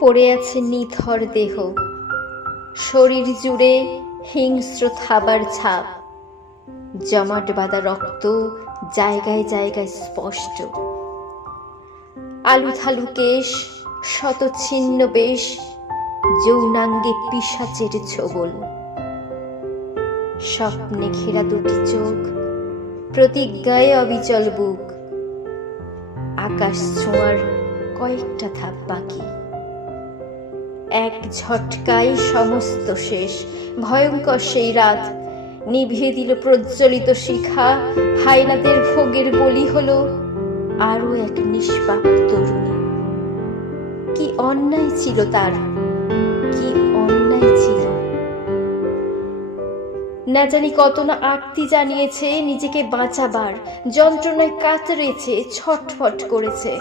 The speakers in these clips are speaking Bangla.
পড়ে আছে নিথর দেহ, শরীর জুড়ে হিংস্র থাবার ছাপ, জমাট বাঁধা রক্ত জায়গায় জায়গায় স্পষ্ট। আলুথালু কেশ, শতচ্ছিন্ন বেশ, যৌনাঙ্গে পিশাচের ছোবল। স্বপ্নে ঘেরা দুটি চোখ, প্রতিজ্ঞায় অবিচল বুক। আকাশ ছোঁয়ার কয়েকটা ধাপ বাকি, এক ঝটকায় সমস্ত শেষ। ভয়ঙ্কর সেই রাত নিভিয়ে দিল প্রজ্বলিত শিখা, হায়নাদের ভোগের বলি হলো আরো এক নিষ্পাপ তরুণী। কি অন্যায় ছিল তার, কি অন্যায় ছিল! না জানি কত না আরতি জানিয়েছে নিজেকে বাঁচাবার, যন্ত্রণায় কাতরেছে, ছটফট করেছে।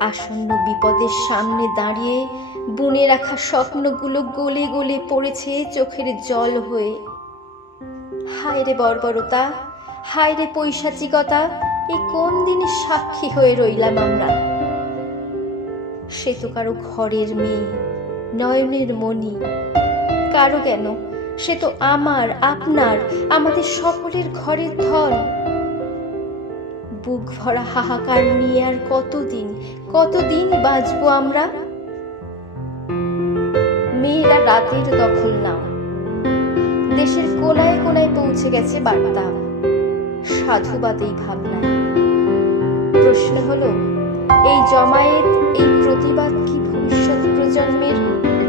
আসন্ন বিপদের সামনে দাঁড়িয়ে বুনে রাখা স্বপ্নগুলো গলে গলে পড়েছে চোখের জল হয়ে। হায় রে বর্বরতা, হায় রে পৈশাচিকতা, এ কোন দিনে সাক্ষী হয়ে রইলাম আমরা! সে তো কারো ঘরের মেয়ে, নয়নের মণি। কারো কেন, সে তো আমার, আপনার, আমাদের সকলের ঘরের ধন। বুক ভরা হাহাকার নিয়ে আর কতদিন কতদিন বাঁচবো আমরা? মেয়েরা রাতের দখল নাও, দেশের কোনায় কোনায় পৌঁছে গেছে বার্তা, সাধুবাদ এই ভাবনায়। প্রশ্ন হলো, এই জমায়েত, এই প্রতিবাদ কি ভবিষ্যৎ প্রজন্মের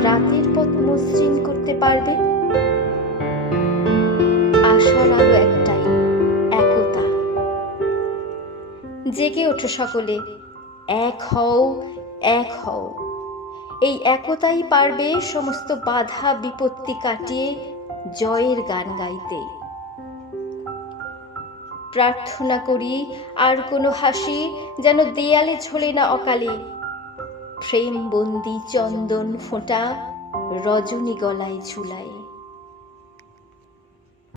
রাতের পথ মসৃণ করতে পারবে? আশার আলো একটাই, একতা। জেগে ওঠো সকলে, এক হও, এক হও। এই একতাই পারবে সমস্ত বাধা বিপত্তি কাটিয়ে জয়ের গান গাইতে। প্রার্থনা করি আর কোনো হাসি যেন দেয়ালে ঝোলে না অকালে। প্রেম বন্দি চন্দন ফোঁটা রজনী গলায় ঝুলায়।